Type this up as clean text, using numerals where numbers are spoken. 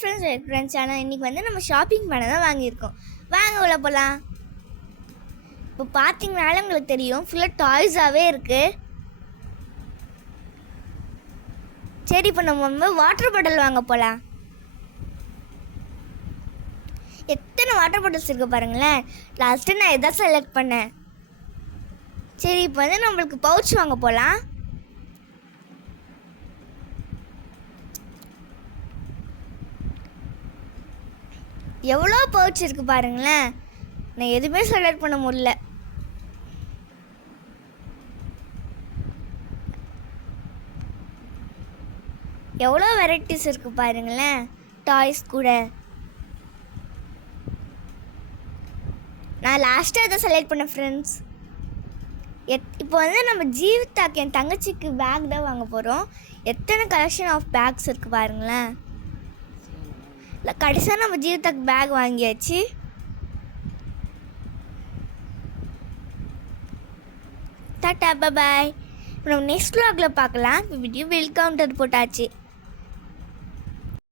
Friends ஆனால் இன்றைக்கி வந்து நம்ம ஷாப்பிங் பண்ண தான் வாங்கியிருக்கோம். வாங்க உள்ள போகலாம். இப்போ பார்த்தீங்கனால உங்களுக்கு தெரியும் ஃபுல்லாக டாய்ஸாகவே இருக்குது. சரி, இப்போ நம்ம வாட்டர் பாட்டில் வாங்க போகலாம். எத்தனை வாட்டர் பாட்டில்ஸ் இருக்குது பாருங்களேன். லாஸ்ட்டு நான் இதை செலக்ட் பண்ணேன். சரி, இப்போ வந்து நம்மளுக்கு பவுச் வாங்க போகலாம். எவ்வளோ பவுச் இருக்குது பாருங்களேன். நான் எதுவுமே செலக்ட் பண்ண முடியல. எவ்வளோ வெரைட்டிஸ் இருக்குது பாருங்களேன் டாய்ஸ் கூட. நான் லாஸ்ட்டாக அதை செலக்ட் பண்ணேன் ஃப்ரெண்ட்ஸ். இப்போ வந்து நம்ம ஜீவிதாக்கு என் தங்கச்சிக்கு பேக் தான் வாங்க போகிறோம். எத்தனை கலெக்ஷன் ஆஃப் பேக்ஸ் இருக்குது பாருங்களேன். இல்லை, கடைசியாக நம்ம ஜீவிதாக்கு பேக் வாங்கியாச்சு. டாட்டா பாய். இப்போ நம்ம நெக்ஸ்ட் vlogல பார்க்கலாம். இப்போ வீடியோ பில் கவுண்டர் போட்டாச்சு.